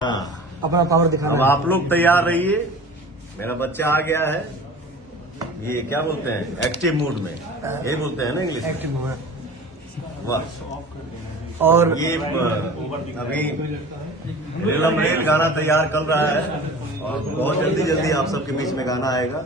हाँ, अपना पावर दिखाना अब है। आप लोग तैयार रहिए। मेरा बच्चा आ गया है। ये क्या बोलते हैं, एक्टिव मूड में, यही बोलते हैं ना इंग्लिश में। एक्टिव हुआ वाह। और ये अभी रेलम रेल गाना तैयार कर रहा है और बहुत जल्दी जल्दी आप सबके बीच में गाना आएगा।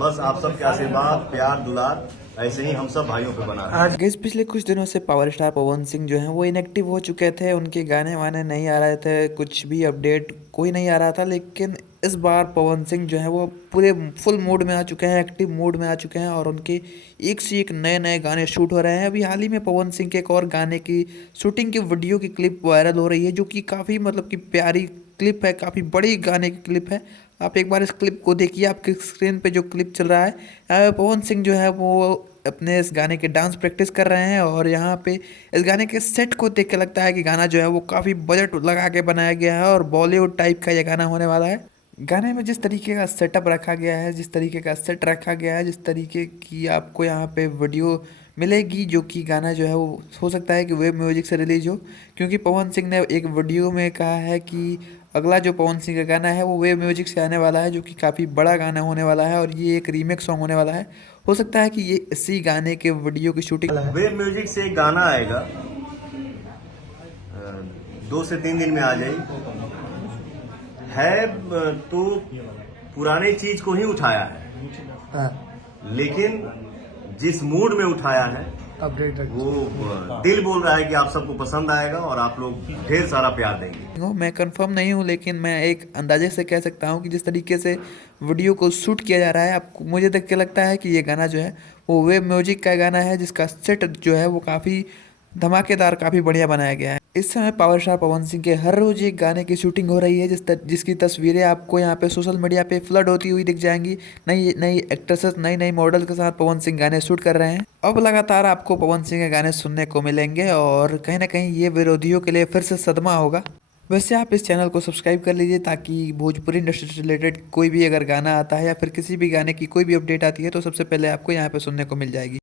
बस आप सबके आशीर्वाद, प्यार, दुलार ऐसे ही हम सब भाइयों पे बना रहे हैं। आज गेस पिछले कुछ दिनों से पावर स्टार पवन सिंह जो हैं वो इनएक्टिव हो चुके थे। उनके गाने वाने नहीं आ रहे थे, कुछ भी अपडेट कोई नहीं आ रहा था। लेकिन इस बार पवन सिंह जो हैं वो पूरे फुल मोड में आ चुके हैं, एक्टिव मोड में आ चुके हैं और उनके एक से एक नए नए गाने शूट हो रहे हैं। अभी हाल ही में पवन सिंह के एक और गाने की शूटिंग की वीडियो की क्लिप वायरल हो रही है, जो कि काफ़ी मतलब कि प्यारी क्लिप है, काफ़ी बड़ी गाने की क्लिप है। आप एक बार इस क्लिप को देखिए। आपके स्क्रीन पे जो क्लिप चल रहा है, यहाँ पे पवन सिंह जो है वो अपने इस गाने के डांस प्रैक्टिस कर रहे हैं और यहाँ पे इस गाने के सेट को देख के लगता है कि गाना जो है वो काफ़ी बजट लगा के बनाया गया है और बॉलीवुड टाइप का ये गाना होने वाला है। गाने में जिस तरीके का सेटअप रखा गया है, जिस तरीके का सेट रखा गया है, जिस तरीके की आपको यहाँ पे वीडियो मिलेगी, जो कि गाना जो है वो हो सकता है कि वेब म्यूजिक से रिलीज हो, क्योंकि पवन सिंह ने एक वीडियो में कहा है कि अगला जो पवन सिंह का गाना है वो वेब म्यूजिक से आने वाला है, जो कि काफ़ी बड़ा गाना होने वाला है और ये एक रीमेक सॉन्ग होने वाला है। हो सकता है कि ये इसी गाने के वीडियो की शूटिंग वेब म्यूजिक से एक गाना आएगा, 2 से 3 दिन में आ जाएगी। तो पुरानी चीज को ही उठाया है, हाँ, लेकिन जिस मूड में उठाया है अपडेट वो दिल बोल रहा है कि आप सबको पसंद आएगा और आप लोग ढेर सारा प्यार देंगे। मैं कंफर्म नहीं हूँ, लेकिन मैं एक अंदाजे से कह सकता हूँ कि जिस तरीके से वीडियो को शूट किया जा रहा है, आपको मुझे देख के लगता है कि ये गाना जो है वो वेब म्यूजिक का गाना है, जिसका सेट जो है वो काफ़ी धमाकेदार, काफ़ी बढ़िया बनाया गया है। इस समय पावर स्टार पवन सिंह के हर रोज एक गाने की शूटिंग हो रही है, जिसकी तस्वीरें आपको यहाँ पे सोशल मीडिया पे फ्लड होती हुई दिख जाएंगी। नई नई एक्ट्रेसेस, नई नई मॉडल के साथ पवन सिंह गाने शूट कर रहे हैं। अब लगातार आपको पवन सिंह के गाने सुनने को मिलेंगे और कहीं ना कहीं ये विरोधियों के लिए फिर से सदमा होगा। वैसे आप इस चैनल को सब्सक्राइब कर लीजिए, ताकि भोजपुरी इंडस्ट्री से रिलेटेड कोई भी अगर गाना आता है या फिर किसी भी गाने की कोई भी अपडेट आती है तो सबसे पहले आपको यहाँ पे सुनने को मिल जाएगी।